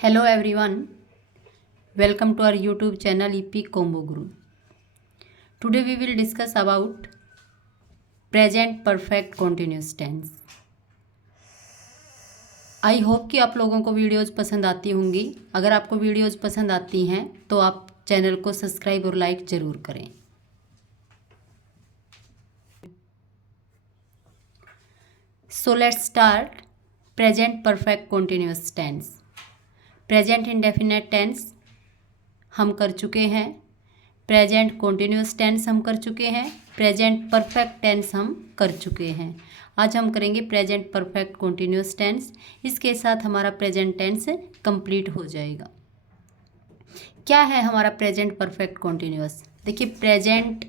Hello everyone, welcome to our YouTube channel EP Combo Guru. Today we will discuss about present perfect continuous tense. I hope कि आप लोगों को videos पसंद आती होंगी। अगर आपको वीडियोज़ पसंद आती हैं तो आप चैनल को सब्सक्राइब और लाइक ज़रूर करें। So let's start present perfect continuous tense. Present indefinite tense हम कर चुके हैं, प्रेजेंट कॉन्टिन्यूस टेंस हम कर चुके हैं, प्रेजेंट परफेक्ट टेंस हम कर चुके हैं। आज हम करेंगे प्रेजेंट परफेक्ट कॉन्टिन्यूस टेंस। इसके साथ हमारा प्रेजेंट टेंस कंप्लीट हो जाएगा। क्या है हमारा प्रेजेंट परफेक्ट कॉन्टिन्यूस? देखिए, present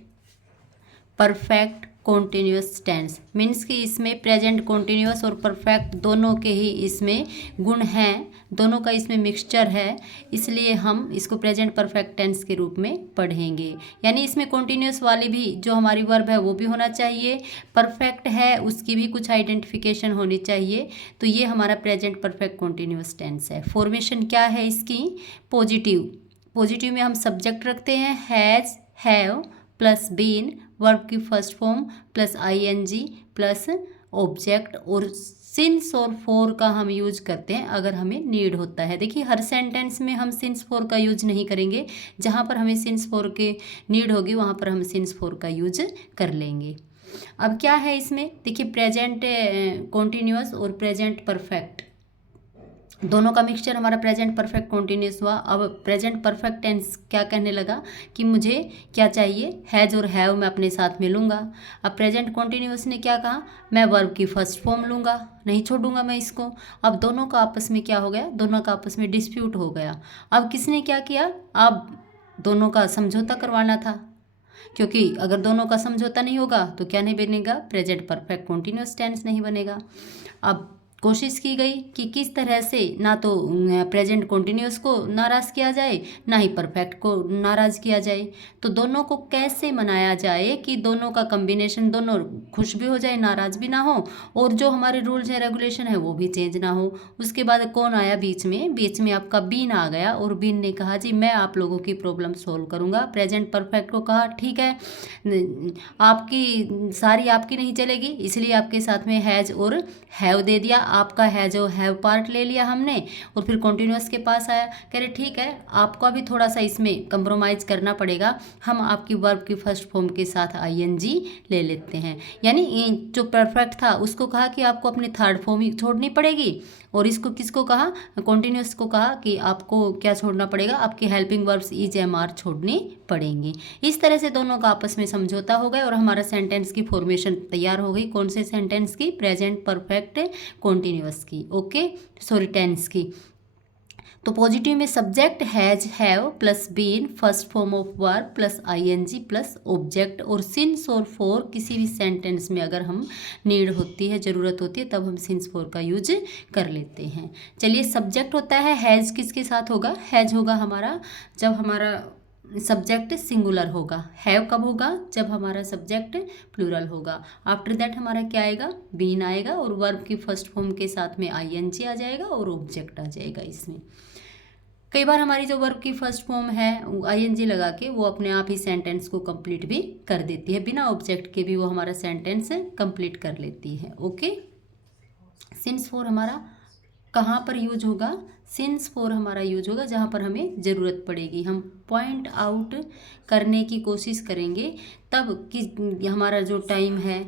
perfect continuous tense means कि इसमें प्रेजेंट कॉन्टिन्यूस और परफेक्ट दोनों के ही इसमें गुण हैं, दोनों का इसमें मिक्सचर है, इसलिए हम इसको प्रेजेंट परफेक्ट टेंस के रूप में पढ़ेंगे। यानी इसमें कॉन्टिन्यूस वाली भी जो हमारी वर्ब है वो भी होना चाहिए, परफेक्ट है उसकी भी कुछ आइडेंटिफिकेशन होनी चाहिए। तो ये हमारा प्रेजेंट परफेक्ट कॉन्टिन्यूस टेंस है। फॉर्मेशन क्या है इसकी? पॉजिटिव। पॉजिटिव में हम सब्जेक्ट रखते हैं has, have plus been, verb की first form plus ING plus object, और सिंस और फॉर का हम यूज करते हैं अगर हमें नीड होता है। देखिए, हर सेंटेंस में हम सिंस फॉर का यूज नहीं करेंगे, जहाँ पर हमें सिंस फॉर के नीड होगी वहाँ पर हम सिंस फॉर का यूज कर लेंगे। अब क्या है इसमें? देखिए, प्रेजेंट कॉन्टिन्यूस और प्रेजेंट परफेक्ट दोनों का मिक्सचर हमारा प्रेजेंट परफेक्ट कॉन्टिन्यूस हुआ। अब प्रेजेंट परफेक्ट टेंस क्या कहने लगा कि मुझे क्या चाहिए? हैज़ और हैव मैं अपने साथ में लूँगा। अब प्रेजेंट कॉन्टिन्यूस ने क्या कहा? मैं वर्ब की फर्स्ट फॉर्म लूँगा, नहीं छोड़ूंगा मैं इसको। अब दोनों का आपस में क्या हो गया? दोनों का आपस में डिस्प्यूट हो गया। अब किसने क्या किया? अब दोनों का समझौता करवाना था, क्योंकि अगर दोनों का समझौता नहीं होगा तो क्या नहीं बनेगा? प्रेजेंट परफेक्ट कॉन्टिन्यूस टेंस नहीं बनेगा। अब कोशिश की गई कि किस तरह से ना तो प्रेजेंट कॉन्टिन्यूस को नाराज़ किया जाए, ना ही परफेक्ट को नाराज़ किया जाए। तो दोनों को कैसे मनाया जाए कि दोनों का कम्बिनेशन दोनों खुश भी हो जाए, नाराज़ भी ना हो, और जो हमारे रूल्स हैं रेगुलेशन है वो भी चेंज ना हो। उसके बाद कौन आया बीच में? बीच में आपका बीन आ गया, और बीन ने कहा जी मैं आप लोगों की प्रॉब्लम सॉल्व करूँगा। प्रेजेंट परफेक्ट को कहा ठीक है, आपकी सारी आपकी नहीं चलेगी, इसलिए आपके साथ में हैज़ और हैव दे दिया। आपका हैज़ और हैव पार्ट ले लिया हमने, और फिर कॉन्टिन्यूस के पास आया, कह रहे ठीक है आपको भी थोड़ा सा इसमें कंप्रोमाइज़ करना पड़ेगा, हम आपकी वर्ब की फर्स्ट फॉर्म के साथ आईएनजी ले लेते हैं। यानी जो परफेक्ट था उसको कहा कि आपको अपनी थर्ड फॉर्म ही छोड़नी पड़ेगी, और इसको किसको कहा? कॉन्टिन्यूस को कहा कि आपको क्या छोड़ना पड़ेगा? आपकी helping verbs is am are छोड़नी पड़ेंगी। इस तरह से दोनों का आपस में समझौता हो गया और हमारा सेंटेंस की फॉर्मेशन तैयार हो गई। कौन से सेंटेंस की? प्रेजेंट परफेक्ट कॉन्टिन्यूस की, ओके, सॉरी टेंस की। तो पॉजिटिव में subject has, have plus been, first form of verb plus ING plus object, और सिंस और फॉर किसी भी सेंटेंस में अगर हम नीड होती है, ज़रूरत होती है, तब हम सिंस फॉर का यूज कर लेते हैं। चलिए, सब्जेक्ट होता है हैज़, किसके साथ होगा? हैज होगा हमारा जब हमारा सब्जेक्ट सिंगुलर होगा। हैव कब होगा? जब हमारा सब्जेक्ट प्लूरल होगा। आफ्टर दैट हमारा क्या आएगा? बीन आएगा, और वर्ब की फर्स्ट फॉर्म के साथ में आईएनजी आ जाएगा और ऑब्जेक्ट आ जाएगा। इसमें कई बार हमारी जो वर्ब की फर्स्ट फॉर्म है आईएनजी लगा के वो अपने आप ही सेंटेंस को कंप्लीट भी कर देती है, बिना ऑब्जेक्ट के भी वो हमारा सेंटेंस कंप्लीट कर लेती है। ओके, सिंस फॉर हमारा कहाँ पर यूज होगा? सिंस फॉर हमारा यूज होगा जहाँ पर हमें ज़रूरत पड़ेगी, हम पॉइंट आउट करने की कोशिश करेंगे, तब कि हमारा जो टाइम है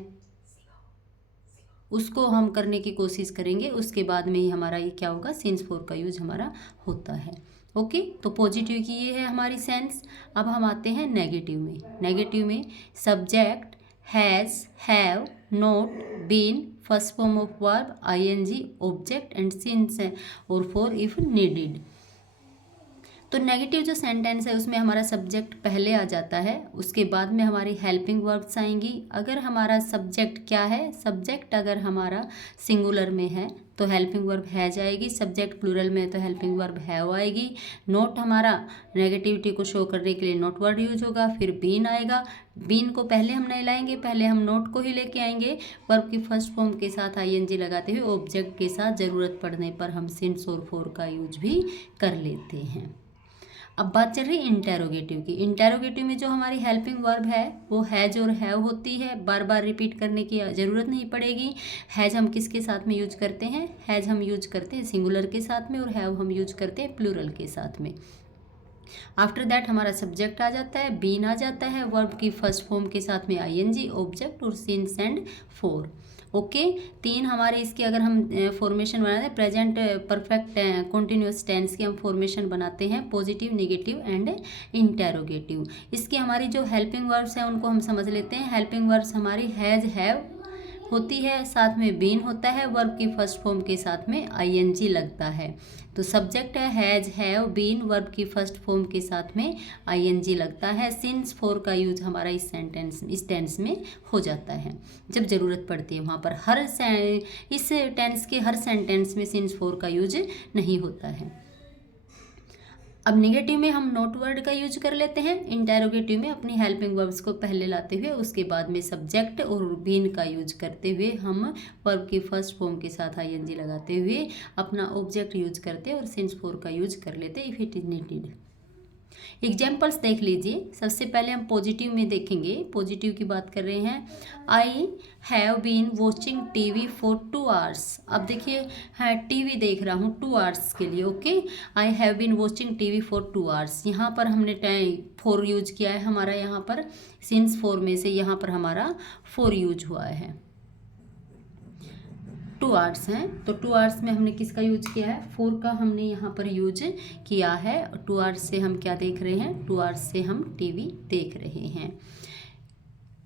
उसको हम करने की कोशिश करेंगे, उसके बाद में ही हमारा ये क्या होगा? सिंस फॉर का यूज हमारा होता है। ओके, तो पॉजिटिव की ये है हमारी सेंस। अब हम आते हैं नेगेटिव में। नेगेटिव में subject has, have, not, been, first form of verb ING, object and since और फॉर इफ नीडेड। तो नेगेटिव जो सेंटेंस है उसमें हमारा सब्जेक्ट पहले आ जाता है, उसके बाद में हमारी हेल्पिंग वर्ब्स आएंगी। अगर हमारा सब्जेक्ट क्या है, सब्जेक्ट अगर हमारा सिंगुलर में है तो हेल्पिंग वर्ब हैज आएगी, सब्जेक्ट प्लूरल में है तो हेल्पिंग वर्ब हैव आएगी। नोट हमारा नेगेटिविटी को शो करने के लिए नोट वर्ड यूज होगा, फिर बीन आएगा। बीन को पहले हम नहीं लाएंगे, पहले हम नोट को ही लेके आएंगे। वर्ब की फर्स्ट फॉर्म के साथ आईएनजी लगाते हुए ऑब्जेक्ट के साथ ज़रूरत पड़ने पर हम सिंस और फॉर का यूज भी कर लेते हैं। अब बात चल रही है इंटेरोगेटिव की। इंटेरोगेटिव में जो हमारी हेल्पिंग वर्ब है वो हैज और हैव होती है, बार बार रिपीट करने की ज़रूरत नहीं पड़ेगी। हैज हम किसके साथ में यूज करते हैं, हैज हम यूज करते हैं सिंगुलर के साथ में, और हैव हम यूज करते हैं प्लूरल के साथ में। आफ्टर दैट हमारा सब्जेक्ट आ जाता है, बीन आ जाता है, वर्ब की फर्स्ट फॉर्म के साथ में आईएनजी, ऑब्जेक्ट और सिंस एंड फॉर। ओके, तीन हमारे इसके अगर हम फॉर्मेशन बनाते हैं, प्रेजेंट परफेक्ट कॉन्टिन्यूस टेंस की हम फॉर्मेशन बनाते हैं, पॉजिटिव, नेगेटिव एंड इंटेरोगेटिव। इसकी हमारी जो हेल्पिंग वर्ब्स हैं उनको हम समझ लेते हैं। हेल्पिंग वर्ब्स हमारी हैज, हैव होती है, साथ में बीन होता है, वर्ब की फर्स्ट फॉर्म के साथ में आईएनजी लगता है। तो सब्जेक्ट है हैज, हैव, बीन, वर्ब की फर्स्ट फॉर्म के साथ में आईएनजी लगता है। सिंस फॉर का यूज हमारा इस टेंस में हो जाता है जब ज़रूरत पड़ती है। वहाँ पर इस टेंस के हर सेंटेंस में सिंस फॉर का यूज नहीं होता है। अब नेगेटिव में हम नोट वर्ड का यूज कर लेते हैं। इंटेरोगेटिव में अपनी हेल्पिंग वर्ब्स को पहले लाते हुए उसके बाद में सब्जेक्ट और बीन का यूज करते हुए हम वर्ब की फर्स्ट फॉर्म के साथ आईएनजी लगाते हुए अपना ऑब्जेक्ट यूज करते और सिंस फॉर का यूज कर लेते if it is needed. Examples देख लीजिए। सबसे पहले हम पॉजिटिव में देखेंगे, पॉजिटिव की बात कर रहे हैं। I have been watching TV for 2 hours। अब देखिए, है टीवी देख रहा हूँ 2 hours के लिए। Okay, I have been watching TV for 2 hours। यहाँ पर हमने फॉर यूज किया है, हमारा यहाँ पर सिंस फॉर में से यहाँ पर हमारा फॉर यूज हुआ है। 2 hours हैं तो 2 hours में हमने किसका यूज किया है, फॉर का हमने यहाँ पर यूज किया है। 2 hours से हम क्या देख रहे हैं, 2 hours से हम टीवी देख रहे हैं।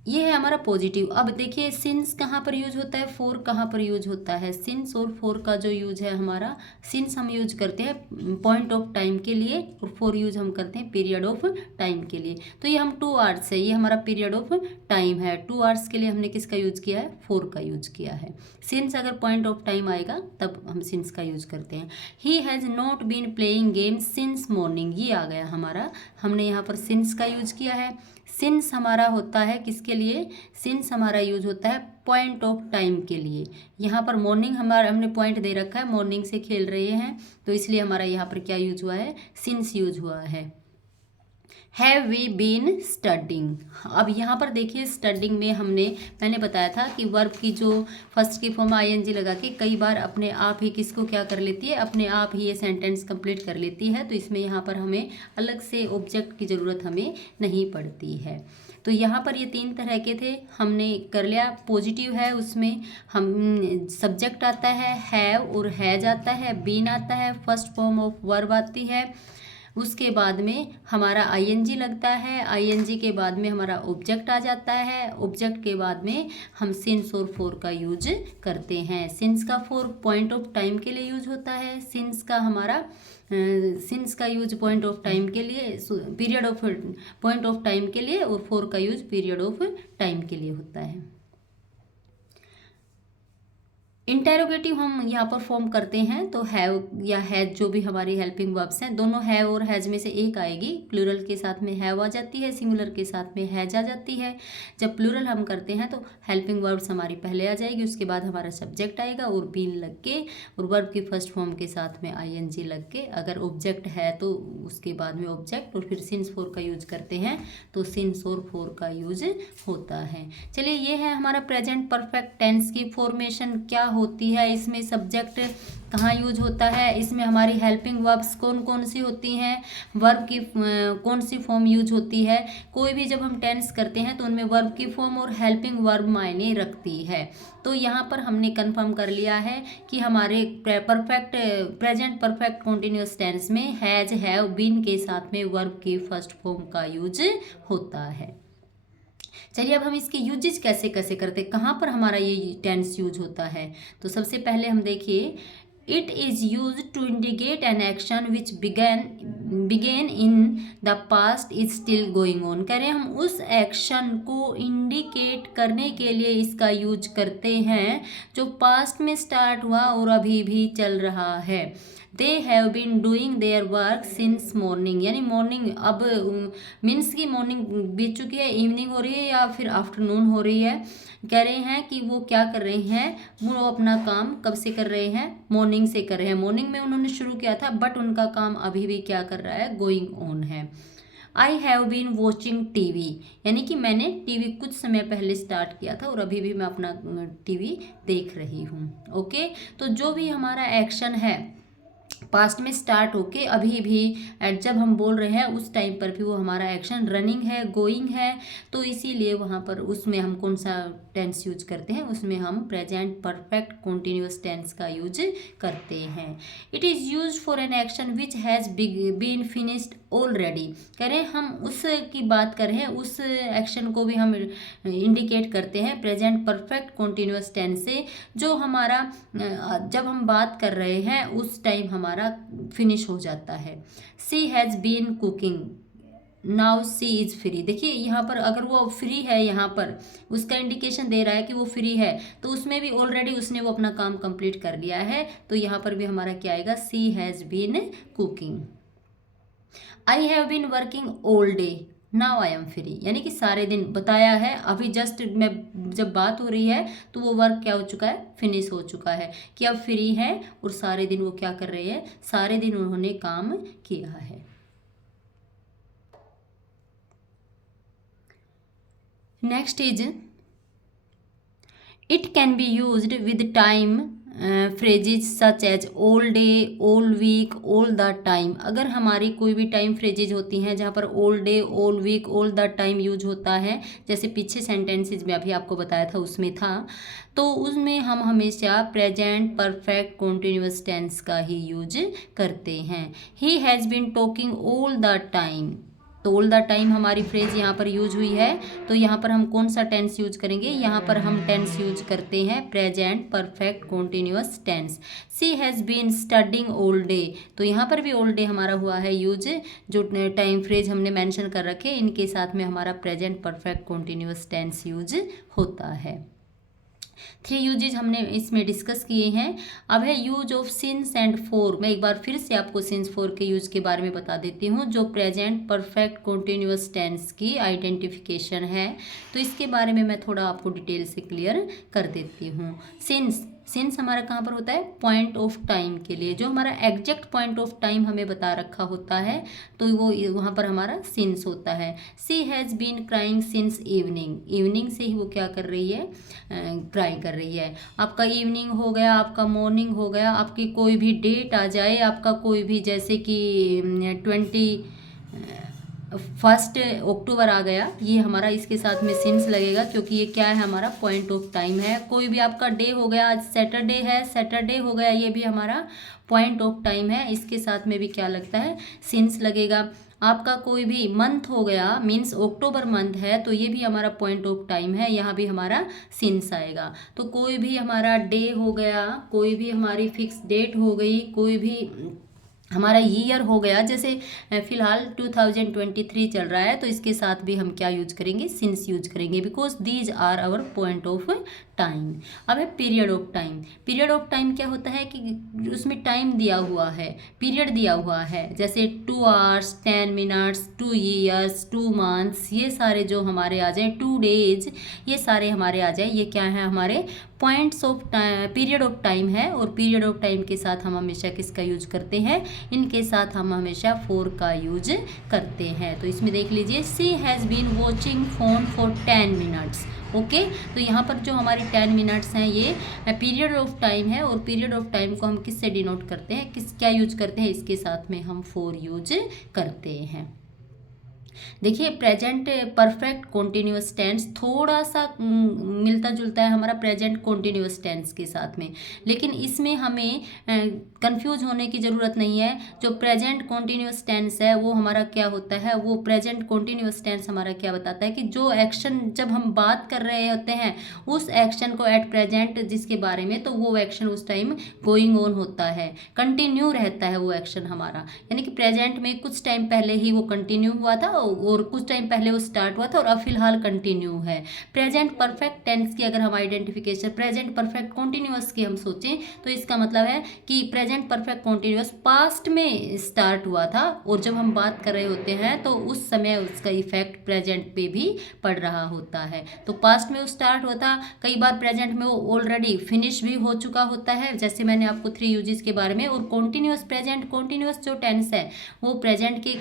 ये है हमारा पॉजिटिव। अब देखिए सिंस कहाँ पर यूज होता है, फोर कहाँ पर यूज होता है। सिंस और फोर का जो यूज है हमारा, सिंस हम यूज करते हैं पॉइंट ऑफ टाइम के लिए और फोर यूज हम करते हैं पीरियड ऑफ टाइम के लिए। तो ये हम 2 hours है, ये हमारा पीरियड ऑफ टाइम है। 2 hours के लिए हमने किसका यूज किया है, फोर का यूज किया है। सिंस अगर पॉइंट ऑफ टाइम आएगा तब हम सिंस का यूज करते हैं। He has not been playing game since morning, ये आ गया हमारा, हमने यहाँ पर सिंस का यूज किया है। सिंस हमारा होता है किसके लिए, सिंस हमारा यूज होता है पॉइंट ऑफ टाइम के लिए। यहाँ पर मॉर्निंग हमारा हमने पॉइंट दे रखा है, मॉर्निंग से खेल रहे हैं तो इसलिए हमारा यहाँ पर क्या यूज हुआ है, सिंस यूज हुआ है। Have we been studying. अब यहाँ पर देखिए स्टडिंग में मैंने बताया था कि वर्ब की जो फर्स्ट की फॉर्म आईएनजी लगा के कई बार अपने आप ही किसको क्या कर लेती है, अपने आप ही ये सेंटेंस कंप्लीट कर लेती है। तो इसमें यहाँ पर हमें अलग से ऑब्जेक्ट की ज़रूरत हमें नहीं पड़ती है। तो यहाँ पर ये 3 तरह के थे, हमने कर लिया। पॉजिटिव है, उसमें हम सब्जेक्ट आता है, हैव और हैज आता है, बीन आता है, फर्स्ट फॉर्म ऑफ वर्ब आती है, उसके बाद में हमारा आईएनजी लगता है, आईएनजी के बाद में हमारा ऑब्जेक्ट आ जाता है, ऑब्जेक्ट के बाद में हम सिंस और फॉर का यूज करते हैं। सिंस का फॉर पॉइंट ऑफ टाइम के लिए यूज होता है, सिंस का यूज पॉइंट ऑफ टाइम के लिए, period of point of time के लिए, और फॉर का यूज पीरियड ऑफ टाइम के लिए होता है। इंटेरोगेटिव हम यहाँ पर फॉर्म करते हैं तो हैव या हैज जो भी हमारी हेल्पिंग वर्ब्स हैं, दोनों हैव और हैज में से एक आएगी। प्लूरल के साथ में हैव आ जाती है, सिंगुलर के साथ में हैज आ जाती है। जब प्लूरल हम करते हैं तो हेल्पिंग वर्ब्स हमारी पहले आ जाएगी, उसके बाद हमारा सब्जेक्ट आएगा और बीन लग के और वर्ब की फर्स्ट फॉर्म के साथ में आईएनजी लग के, अगर ऑब्जेक्ट है तो उसके बाद में ऑब्जेक्ट, और फिर सिंस फॉर का यूज करते हैं तो सिंस और फॉर का यूज होता है। चलिए, ये है हमारा प्रेजेंट परफेक्ट टेंस की फॉर्मेशन क्या होती है। इसमें सब्जेक्ट कहाँ यूज होता है, इसमें हमारी हेल्पिंग वर्ब्स कौन कौन सी होती हैं, वर्ब की कौन सी फॉर्म यूज होती है। कोई भी जब हम टेंस करते हैं तो उनमें वर्ब की फॉर्म और हेल्पिंग वर्ब मायने रखती है। तो यहाँ पर हमने कंफर्म कर लिया है कि हमारे प्रेजेंट परफेक्ट कॉन्टिन्यूअस टेंस में हैज, हैव, बीन के साथ में वर्ब की फर्स्ट फॉर्म का यूज होता है। चलिए, अब हम इसके यूजेज कैसे कैसे करते हैं, कहाँ पर हमारा ये टेंस यूज होता है। तो सबसे पहले हम देखिए, it is use to indicate an action which began in the past is still going on. कह रहे हैं हम उस एक्शन को इंडिकेट करने के लिए इसका यूज करते हैं जो पास्ट में स्टार्ट हुआ और अभी भी चल रहा है। They have been doing their work since morning, यानी मॉर्निंग अब मीन्स की मॉर्निंग बीत चुकी है, इवनिंग हो रही है या फिर आफ्टरनून हो रही है। कह रहे हैं कि वो क्या कर रहे हैं, वो अपना काम कब से कर रहे हैं, मॉर्निंग से कर रहे हैं। मॉर्निंग में उन्होंने शुरू किया था बट उनका काम अभी भी क्या कर रहा है, गोइंग ऑन है। I have been watching TV, यानी कि मैंने टीवी कुछ समय पहले स्टार्ट किया था और अभी भी मैं अपना टीवी देख रही हूँ। ओके, तो जो भी हमारा एक्शन है पास्ट में स्टार्ट होके अभी भी जब हम बोल रहे हैं उस टाइम पर भी वो हमारा एक्शन रनिंग है, गोइंग है, तो इसीलिए वहाँ पर उसमें हम कौन सा टेंस यूज करते हैं, उसमें हम प्रेजेंट परफेक्ट कॉन्टिन्यूअस टेंस का यूज करते हैं। It is use for an action which has been finished already. कह रहे हैं हम उस की बात कर रहे हैं, उस एक्शन को भी हम इंडिकेट करते हैं प्रेजेंट परफेक्ट कॉन्टिन्यूअस टेंस से, जो हमारा जब हम बात कर रहे हैं उस टाइम हमारा फिनिश हो जाता है। She has been cooking, now she is free. देखिए यहाँ पर अगर वो फ्री है, यहाँ पर उसका इंडिकेशन दे रहा है कि वो फ्री है, तो उसमें भी ऑलरेडी उसने वो अपना काम कंप्लीट कर लिया है, तो यहाँ पर भी हमारा क्या आएगा, she has been cooking. I have been working all day, now I am free, यानी कि सारे दिन बताया है, अभी जस्ट मैं जब बात हो रही है तो वो वर्क क्या हो चुका है, फिनिश हो चुका है कि अब फ्री है और सारे दिन वो क्या कर रहे हैं, सारे दिन उन्होंने काम किया है। Next is it can be used with time phrases such as all day, all week, all the time. अगर हमारी कोई भी टाइम फ्रेजेज होती हैं जहाँ पर all day, all week, all the time use होता है, जैसे पीछे सेंटेंसेज में अभी आपको बताया था उसमें था, तो उसमें हम हमेशा प्रेजेंट परफेक्ट कॉन्टिन्यूअस टेंस का ही यूज करते हैं। He has been talking all the time, तो ऑल द टाइम हमारी फ्रेज यहाँ पर यूज हुई है, तो यहाँ पर हम कौन सा टेंस यूज करेंगे, यहाँ पर हम टेंस यूज करते हैं present perfect continuous tense. She has been studying all day, तो यहाँ पर भी ऑल डे हमारा हुआ है यूज, जो टाइम फ्रेज हमने मेंशन कर रखे इनके साथ में हमारा present perfect continuous tense use होता है। 3 यूजेज हमने इसमें डिस्कस किए हैं। अब है use of since and four. मैं एक बार फिर से आपको सिंस फोर के यूज के बारे में बता देती हूँ, जो प्रेजेंट परफेक्ट कॉन्टिन्यूअस टेंस की आइडेंटिफिकेशन है, तो इसके बारे में मैं थोड़ा आपको डिटेल से क्लियर कर देती हूँ। सिंस हमारा कहाँ पर होता है, पॉइंट ऑफ टाइम के लिए, जो हमारा एग्जैक्ट पॉइंट ऑफ टाइम हमें बता रखा होता है, तो वो वहाँ पर हमारा सिंस होता है। She has been crying since evening, evening से ही वो क्या कर रही है, क्राई कर रही है। आपका इवनिंग हो गया, आपका मॉर्निंग हो गया, आपकी कोई भी डेट आ जाए, आपका कोई भी जैसे कि 21 अक्टूबर आ गया, ये हमारा इसके साथ में सिंस लगेगा, क्योंकि ये क्या है, हमारा पॉइंट ऑफ टाइम है। कोई भी आपका डे हो गया, आज सैटरडे है, सैटरडे हो गया, ये भी हमारा पॉइंट ऑफ टाइम है, इसके साथ में भी क्या लगता है, सिंस लगेगा। आपका कोई भी मंथ हो गया, मीन्स अक्टूबर मंथ है, तो ये भी हमारा पॉइंट ऑफ टाइम है, यहाँ भी हमारा सिंस आएगा। तो कोई भी हमारा डे हो गया, कोई भी हमारी फिक्स डेट हो गई, कोई भी हमारा ईयर हो गया, जैसे फिलहाल 2023 चल रहा है, तो इसके साथ भी हम क्या यूज करेंगे, सिंस यूज करेंगे, because these are our point of time. अब है period of time. Period of time क्या होता है कि उसमें टाइम दिया हुआ है, पीरियड दिया हुआ है, जैसे 2 hours, 10 minutes, 2 years, 2 months, ये सारे जो हमारे आ जाए, 2 days, ये सारे हमारे आ जाए, ये क्या है, हमारे points of time, period of time है। और पीरियड ऑफ टाइम के साथ हम हमेशा किसका यूज करते हैं, इनके साथ हम हमेशा फॉर का यूज करते हैं। तो इसमें देख लीजिए, she has been watching phone for 10 minutes। Okay, तो यहाँ पर जो हमारी 10 मिनट्स हैं ये पीरियड ऑफ टाइम है, और पीरियड ऑफ टाइम को हम किससे डिनोट करते हैं, क्या यूज करते हैं, इसके साथ में हम फॉर यूज करते हैं। देखिए प्रेजेंट परफेक्ट कॉन्टिन्यूअस टेंस थोड़ा सा मिलता जुलता है हमारा प्रेजेंट कॉन्टिन्यूअस टेंस के साथ में, लेकिन इसमें हमें कंफ्यूज होने की ज़रूरत नहीं है। जो प्रेजेंट कॉन्टिन्यूअस टेंस है वो हमारा क्या होता है, वो प्रेजेंट कॉन्टिन्यूअस टेंस हमारा क्या बताता है कि जो एक्शन जब हम बात कर रहे होते हैं उस एक्शन को एट प्रेजेंट जिसके बारे में, तो वो एक्शन उस टाइम गोइंग ऑन होता है, कंटिन्यू रहता है वो एक्शन हमारा। यानी कि प्रेजेंट में कुछ टाइम पहले ही वो कंटिन्यू हुआ था और कुछ टाइम पहले वो स्टार्ट हुआ था और अब फिलहाल कंटिन्यू है। प्रेजेंट परफेक्ट टेंस की अगर हम आइडेंटिफिकेशन प्रेजेंट परफेक्ट कॉन्टिन्यूअस की हम सोचें तो इसका मतलब है कि प्रेजेंट परफेक्ट कॉन्टिन्यूअस पास्ट में स्टार्ट हुआ था और जब हम बात कर रहे होते हैं तो उस समय उसका इफेक्ट प्रेजेंट पे भी पड़ रहा होता है। तो पास्ट में वो स्टार्ट हुआ था, कई बार प्रेजेंट में वो ऑलरेडी फिनिश भी हो चुका होता है, जैसे मैंने आपको 3 यूजेस के बारे में। और कॉन्टिन्यूअस प्रेजेंट कॉन्टिन्यूअस जो टेंस है वो प्रेजेंट के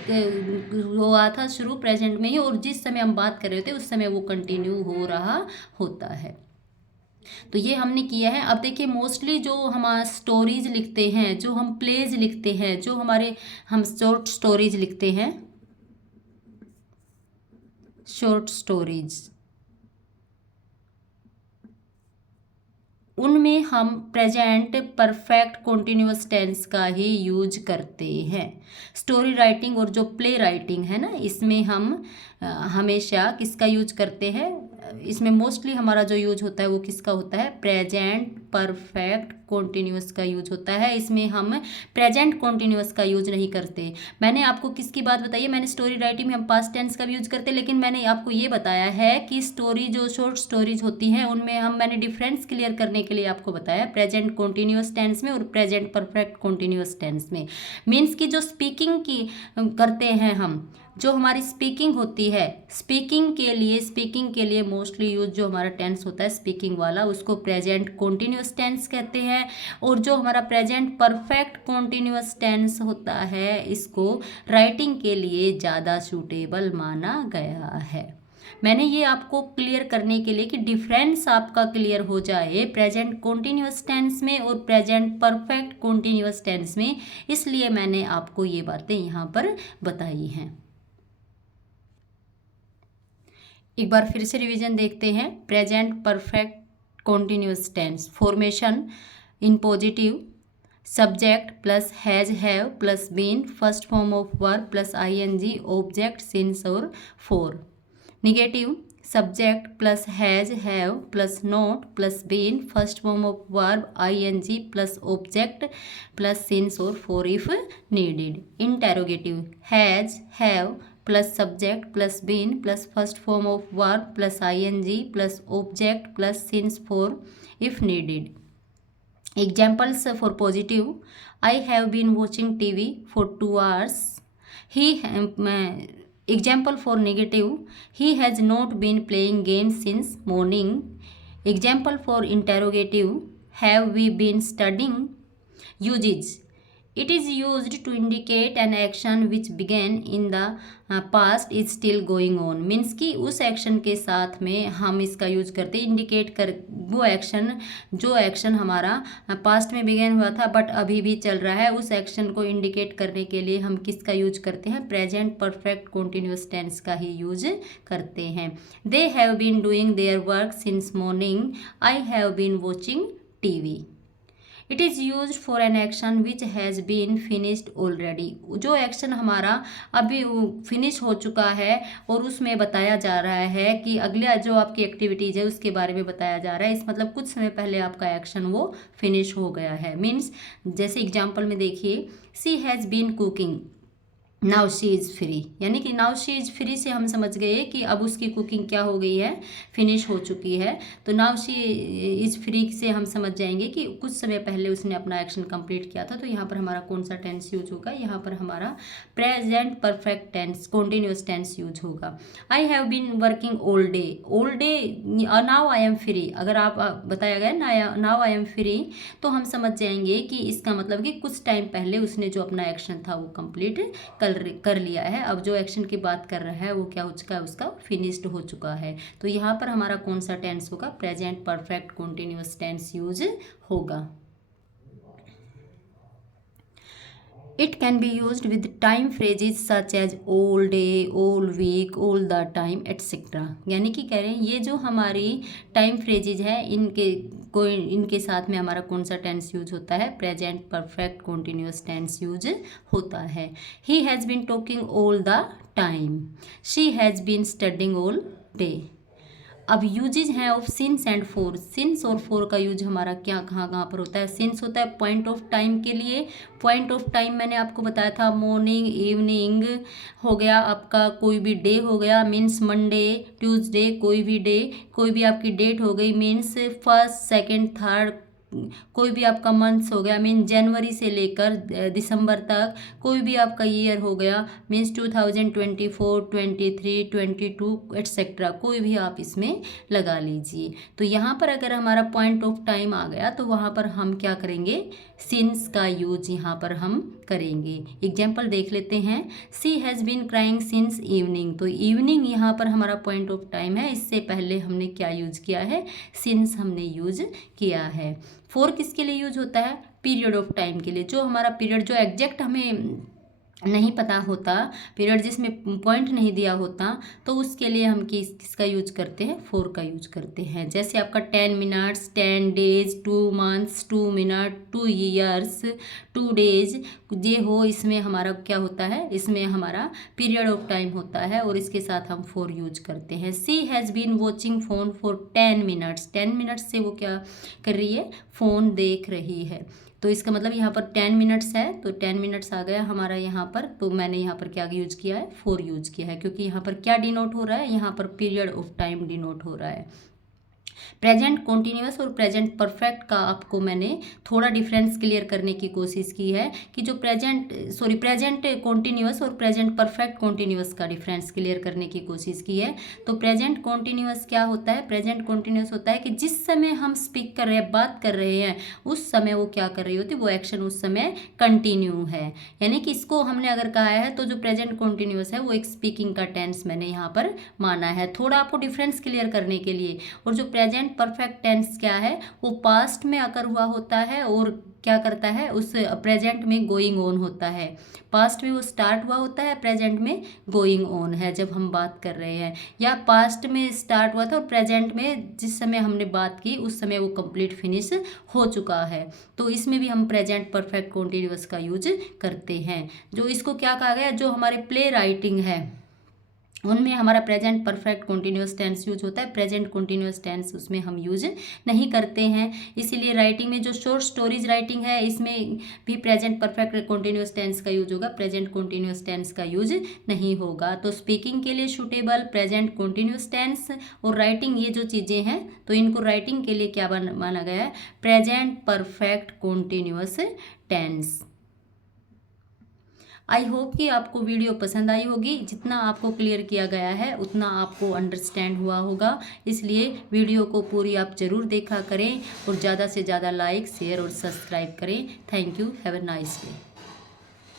हुआ था शुरू प्रेजेंट में ही, और जिस समय हम बात कर रहे होते हैं उस समय वो कंटिन्यू हो रहा होता है। तो ये हमने किया है। अब देखिए मोस्टली जो हम स्टोरीज लिखते हैं, जो हम प्लेज लिखते हैं, जो हमारे हम शॉर्ट स्टोरीज लिखते हैं, शॉर्ट स्टोरीज, उनमें हम प्रेजेंट परफेक्ट कॉन्टिन्यूअस टेंस का ही यूज करते हैं। स्टोरी राइटिंग और जो प्ले राइटिंग है ना, इसमें हम हमेशा किसका यूज करते हैं, इसमें मोस्टली हमारा जो यूज होता है वो किसका होता है, प्रेजेंट परफेक्ट कॉन्टिन्यूअस का यूज होता है। इसमें हम प्रेजेंट कॉन्टिन्यूअस का यूज नहीं करते। मैंने आपको किसकी बात बताई है, मैंने स्टोरी राइटिंग में हम पास्ट टेंस का भी यूज करते हैं, लेकिन मैंने आपको ये बताया है कि स्टोरी जो शॉर्ट स्टोरीज होती हैं उनमें मैंने डिफरेंस क्लियर करने के लिए आपको बताया प्रेजेंट कॉन्टिन्यूअस टेंस में और प्रेजेंट परफेक्ट कॉन्टिन्यूअस टेंस में। मीन्स की जो स्पीकिंग की करते हैं हम, जो हमारी स्पीकिंग होती है, स्पीकिंग के लिए मोस्टली यूज जो हमारा टेंस होता है स्पीकिंग वाला, उसको प्रेजेंट कॉन्टिन्यूअस टेंस कहते हैं। और जो हमारा प्रेजेंट परफेक्ट कॉन्टिन्यूअस टेंस होता है इसको राइटिंग के लिए ज़्यादा सूटेबल माना गया है। मैंने ये आपको क्लियर करने के लिए कि डिफरेंस आपका क्लियर हो जाए प्रेजेंट कॉन्टिन्यूअस टेंस में और प्रेजेंट परफेक्ट कॉन्टिन्यूअस टेंस में, इसलिए मैंने आपको ये बातें यहाँ पर बताई हैं। एक बार फिर से रिवीजन देखते हैं। Present perfect continuous tense formation in positive, subject plus has have plus been, first form of verb plus ING, object since और for. Negative, subject plus has have plus not plus been, first form of verb ING plus object plus since और for if needed. Interrogative, has have plus subject plus been plus first form of verb plus ING plus object plus since for if needed. Examples for positive: I have been watching TV for 2 hours. Example for negative: he has not been playing games since morning. Example for interrogative: have we been studying? Uses: it is used to indicate an action which began in the past is still going on. Means कि उस action के साथ में हम इसका use करते हैं indicate कर वो एक्शन, जो एक्शन हमारा पास्ट में बिगेन हुआ था बट अभी भी चल रहा है, उस एक्शन को इंडिकेट करने के लिए हम किसका यूज करते हैं, प्रेजेंट परफेक्ट कॉन्टिन्यूअस टेंस का ही यूज करते हैं। They have been doing their work since morning, I have been watching TV. It is use for an action which has been finished already, जो एक्शन हमारा अभी finish हो चुका है और उसमें बताया जा रहा है कि अगला जो आपकी एक्टिविटीज़ है उसके बारे में बताया जा रहा है। इस मतलब कुछ समय पहले आपका एक्शन वो फिनिश हो गया है। मीन्स जैसे एग्जाम्पल में देखिए, she has been cooking, now she is free, यानी कि नाउ शी इज़ फ्री से हम समझ गए कि अब उसकी कुकिंग क्या हो गई है, फिनिश हो चुकी है। तो नाउ शी इज़ फ्री से हम समझ जाएंगे कि कुछ समय पहले उसने अपना एक्शन कंप्लीट किया था। तो यहाँ पर हमारा कौन सा टेंस यूज होगा, यहाँ पर हमारा present perfect tense continuous tense use होगा। I have been working all day now I am free, अगर आप बताया गया नाउ आई एम फ्री तो हम समझ जाएंगे कि इसका मतलब कि कुछ टाइम पहले उसने जो अपना एक्शन था वो कंप्लीट कर लिया है। अब जो एक्शन की बात कर रहा है वो क्या हो चुका है, उसका फिनिश्ड हो चुका है। तो यहाँ पर हमारा कौन सा टेंस होगा, present perfect continuous tense use होगा। It can be used with time phrases such as all day, all week, all the time et cetera. यानी कि कह रहे हैं ये जो हमारी टाइम फ्रेजेज है इनके साथ में हमारा कौन सा टेंस यूज होता है, present perfect continuous tense use होता है। He has been talking all the time, she has been studying all day. अब यूजेज हैं of since and for. Since और फोर का यूज हमारा क्या कहाँ कहाँ पर होता है। सिंस होता है पॉइंट ऑफ टाइम के लिए। पॉइंट ऑफ टाइम मैंने आपको बताया था मॉर्निंग, इवनिंग हो गया, आपका कोई भी डे हो गया मीन्स मंडे, ट्यूसडे, कोई भी डे, कोई भी आपकी डेट हो गई मीन्स फर्स्ट, सेकंड, थर्ड, कोई भी आपका मंथ्स हो गया मीन जनवरी से लेकर दिसंबर तक, कोई भी आपका ईयर हो गया मीन्स 2024, 23, 22 एट्सेट्रा, कोई भी आप इसमें लगा लीजिए। तो यहाँ पर अगर हमारा पॉइंट ऑफ टाइम आ गया तो वहाँ पर हम क्या करेंगे, सिंस का यूज यहाँ पर हम करेंगे। एग्जाम्पल देख लेते हैं। She has been crying since evening. तो इवनिंग यहाँ पर हमारा पॉइंट ऑफ टाइम है, इससे पहले हमने क्या यूज किया है, सिंस हमने यूज किया है। फोर किसके लिए यूज होता है, पीरियड ऑफ टाइम के लिए। जो हमारा पीरियड जो एग्जैक्ट हमें नहीं पता होता, पीरियड जिसमें पॉइंट नहीं दिया होता, तो उसके लिए हम किसका यूज करते हैं, फोर का यूज करते हैं। जैसे आपका 10 minutes, 10 days, 2 months, 2 minute, 2 years, 2 days, ये हो, इसमें हमारा क्या होता है, इसमें हमारा पीरियड ऑफ टाइम होता है और इसके साथ हम फोर यूज करते हैं। She has been watching phone for 10 minutes. 10 minutes से वो क्या कर रही है, फ़ोन देख रही है। तो इसका मतलब यहाँ पर 10 मिनट्स है, तो 10 मिनट्स आ गया हमारा यहाँ पर। तो मैंने यहाँ पर क्या यूज किया है, फोर यूज किया है, क्योंकि यहाँ पर क्या डिनोट हो रहा है, यहाँ पर पीरियड ऑफ टाइम डिनोट हो रहा है। प्रेजेंट कॉन्टिन्यूअस और प्रेजेंट परफेक्ट का आपको मैंने थोड़ा डिफरेंस क्लियर करने की कोशिश की है कि जो प्रेजेंट कॉन्टिन्यूअस और प्रेजेंट परफेक्ट कॉन्टिन्यूअस का डिफरेंस क्लियर करने की कोशिश की है। तो प्रेजेंट कॉन्टिन्यूअस क्या होता है, प्रेजेंट कॉन्टिन्यूअस होता है कि जिस समय हम स्पीक कर रहे हैं, बात कर रहे हैं, उस समय वो क्या कर रही होती है, वो एक्शन उस समय कंटिन्यू है। यानी कि इसको हमने अगर कहा है तो जो प्रेजेंट कॉन्टिन्यूअस है वो एक स्पीकिंग का टेंस मैंने यहाँ पर माना है, थोड़ा आपको डिफरेंस क्लियर करने के लिए। और जो प्रेजेंट परफेक्ट टेंस क्या है, वो पास्ट में आकर हुआ होता है और क्या करता है, उस प्रेजेंट में गोइंग ऑन होता है। पास्ट में वो स्टार्ट हुआ होता है, प्रेजेंट में गोइंग ऑन है जब हम बात कर रहे हैं। या पास्ट में स्टार्ट हुआ था और प्रेजेंट में जिस समय हमने बात की उस समय वो कंप्लीट फिनिश हो चुका है। तो इसमें भी हम प्रेजेंट परफेक्ट कॉन्टिन्यूअस का यूज करते हैं। जो इसको क्या कहा गया, जो हमारे प्ले राइटिंग है उनमें हमारा present perfect continuous tense use होता है, प्रेजेंट कॉन्टिन्यूअस टेंस उसमें हम यूज नहीं करते हैं। इसीलिए राइटिंग में जो शॉर्ट स्टोरीज राइटिंग है इसमें भी प्रेजेंट परफेक्ट कॉन्टिन्यूअस टेंस का यूज होगा, प्रेजेंट कॉन्टिन्यूअस टेंस का यूज नहीं होगा। तो स्पीकिंग के लिए सूटेबल प्रेजेंट कॉन्टिन्यूअस टेंस और राइटिंग, ये जो चीज़ें हैं तो इनको राइटिंग के लिए क्या माना गया है, present perfect continuous tense. I hope कि आपको वीडियो पसंद आई होगी। जितना आपको क्लियर किया गया है उतना आपको अंडरस्टैंड हुआ होगा, इसलिए वीडियो को पूरी आप ज़रूर देखा करें और ज़्यादा से ज़्यादा लाइक, शेयर और सब्सक्राइब करें। Thank you, have a nice day.